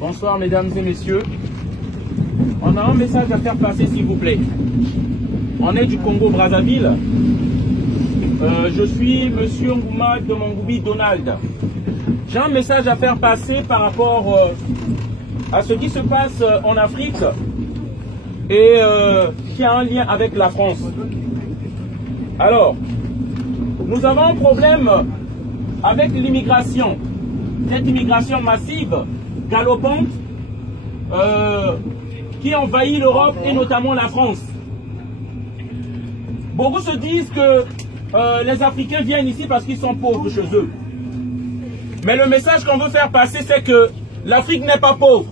Bonsoir mesdames et messieurs. On a un message à faire passer s'il vous plaît. On est du Congo-Brazzaville. Je suis monsieur Ngouma de Mongoubi Donald. J'ai un message à faire passer par rapport à ce qui se passe en Afrique et qui a un lien avec la France. Alors, nous avons un problème avec l'immigration. Cette immigration massive, galopante, qui envahit l'Europe et notamment la France. Beaucoup se disent que les Africains viennent ici parce qu'ils sont pauvres chez eux. Mais le message qu'on veut faire passer, c'est que l'Afrique n'est pas pauvre.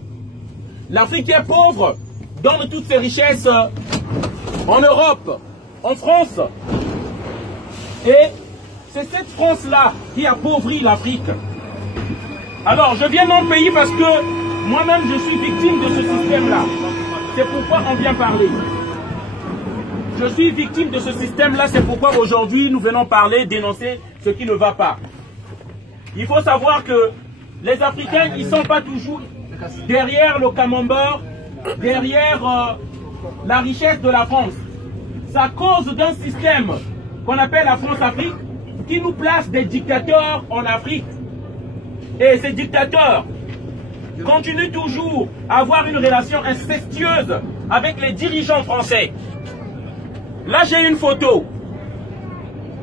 L'Afrique est pauvre, donne toutes ses richesses en Europe, en France. Et c'est cette France-là qui appauvrit l'Afrique. Alors, je viens de mon pays parce que moi-même, je suis victime de ce système-là. C'est pourquoi on vient parler. Je suis victime de ce système-là, c'est pourquoi aujourd'hui, nous venons parler, dénoncer ce qui ne va pas. Il faut savoir que les Africains, ils ne sont pas toujours derrière le camembert, derrière la richesse de la France. C'est à cause d'un système qu'on appelle la France-Afrique qui nous place des dictateurs en Afrique. Et ces dictateurs continuent toujours à avoir une relation incestueuse avec les dirigeants français. Là, j'ai une photo.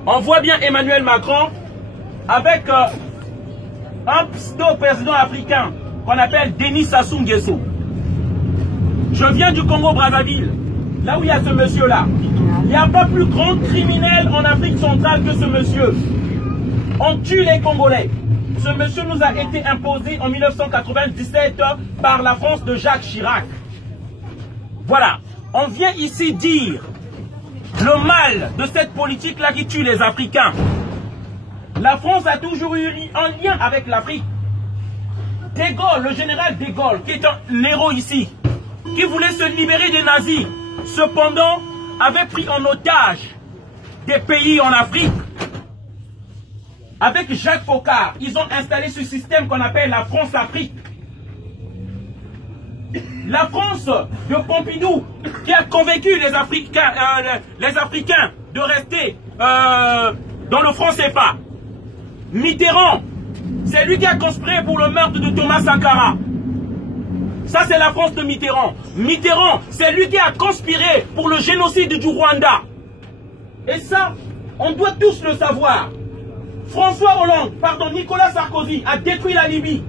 On voit bien Emmanuel Macron avec un pseudo-président africain qu'on appelle Denis Sassou Nguesso. Je viens du Congo-Brazzaville, là où il y a ce monsieur-là. Il n'y a pas plus grand criminel en Afrique centrale que ce monsieur. On tue les Congolais. Ce monsieur nous a été imposé en 1997 par la France de Jacques Chirac. Voilà. On vient ici dire le mal de cette politique-là qui tue les Africains. La France a toujours eu un lien avec l'Afrique. De Gaulle, le général de Gaulle, qui est un héros ici, qui voulait se libérer des nazis, cependant avait pris en otage des pays en Afrique. Avec Jacques Foccart, ils ont installé ce système qu'on appelle la France-Afrique. La France de Pompidou, qui a convaincu les Africains de rester dans le franc CFA. Mitterrand, c'est lui qui a conspiré pour le meurtre de Thomas Sankara. Ça, c'est la France de Mitterrand. Mitterrand, c'est lui qui a conspiré pour le génocide du Rwanda. Et ça, on doit tous le savoir. François Hollande, pardon, Nicolas Sarkozy a détruit la Libye.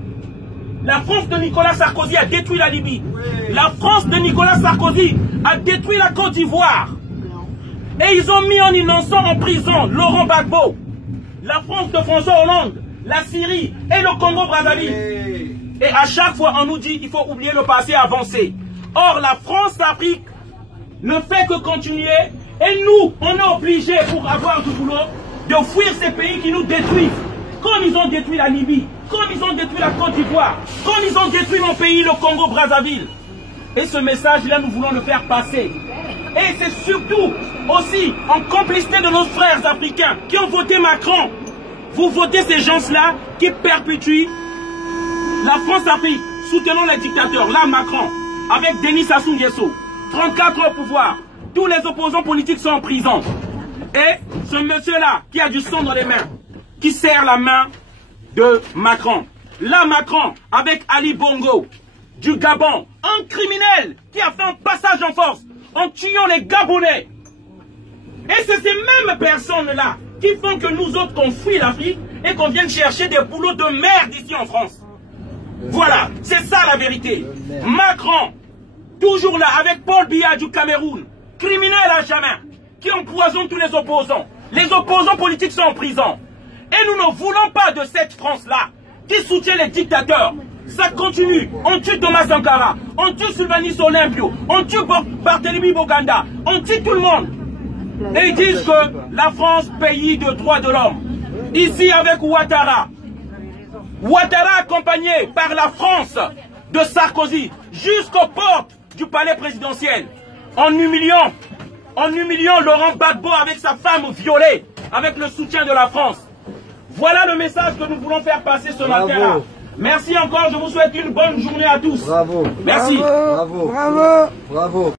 La France de Nicolas Sarkozy a détruit la Libye. La France de Nicolas Sarkozy a détruit la Côte d'Ivoire. Et ils ont mis un innocent en prison, Laurent Gbagbo. La France de François Hollande, la Syrie et le Congo-Brazzaville. Et à chaque fois, on nous dit qu'il faut oublier le passé, avancer. Or, la France-Afrique ne fait que continuer. Et nous, on est obligés, pour avoir du boulot, de fuir ces pays qui nous détruisent. Comme ils ont détruit la Libye, comme ils ont détruit la Côte d'Ivoire, comme ils ont détruit mon pays, le Congo-Brazzaville. Et ce message-là, nous voulons le faire passer. Et c'est surtout aussi en complicité de nos frères africains qui ont voté Macron. Vous votez ces gens-là qui perpétuent la France-Afrique, soutenant les dictateurs. Là, Macron, avec Denis Sassou Nguesso, 34 ans au pouvoir. Tous les opposants politiques sont en prison. Et ce monsieur-là, qui a du sang dans les mains, qui serre la main de Macron. Là, Macron, avec Ali Bongo, du Gabon, un criminel qui a fait un passage en force en tuant les Gabonais. Et c'est ces mêmes personnes-là qui font que nous autres, qu'on fuit l'Afrique et qu'on vienne chercher des boulots de merde ici en France. Voilà, c'est ça la vérité. Macron, toujours là, avec Paul Biya du Cameroun, criminel à jamais, qui empoisonne tous les opposants. Les opposants politiques sont en prison. Et nous ne voulons pas de cette France-là qui soutient les dictateurs. Ça continue. On tue Thomas Sankara, on tue Sylvanus Olympio, on tue Barthélemy Boganda, on tue tout le monde. Et ils disent que la France, pays de droits de l'homme. Ici avec Ouattara. Ouattara accompagné par la France de Sarkozy jusqu'aux portes du palais présidentiel. En humiliant Laurent Gbagbo avec sa femme violée, avec le soutien de la France. Voilà le message que nous voulons faire passer ce matin-là. Merci encore, je vous souhaite une bonne journée à tous. Bravo. Merci. Bravo. Bravo. Bravo.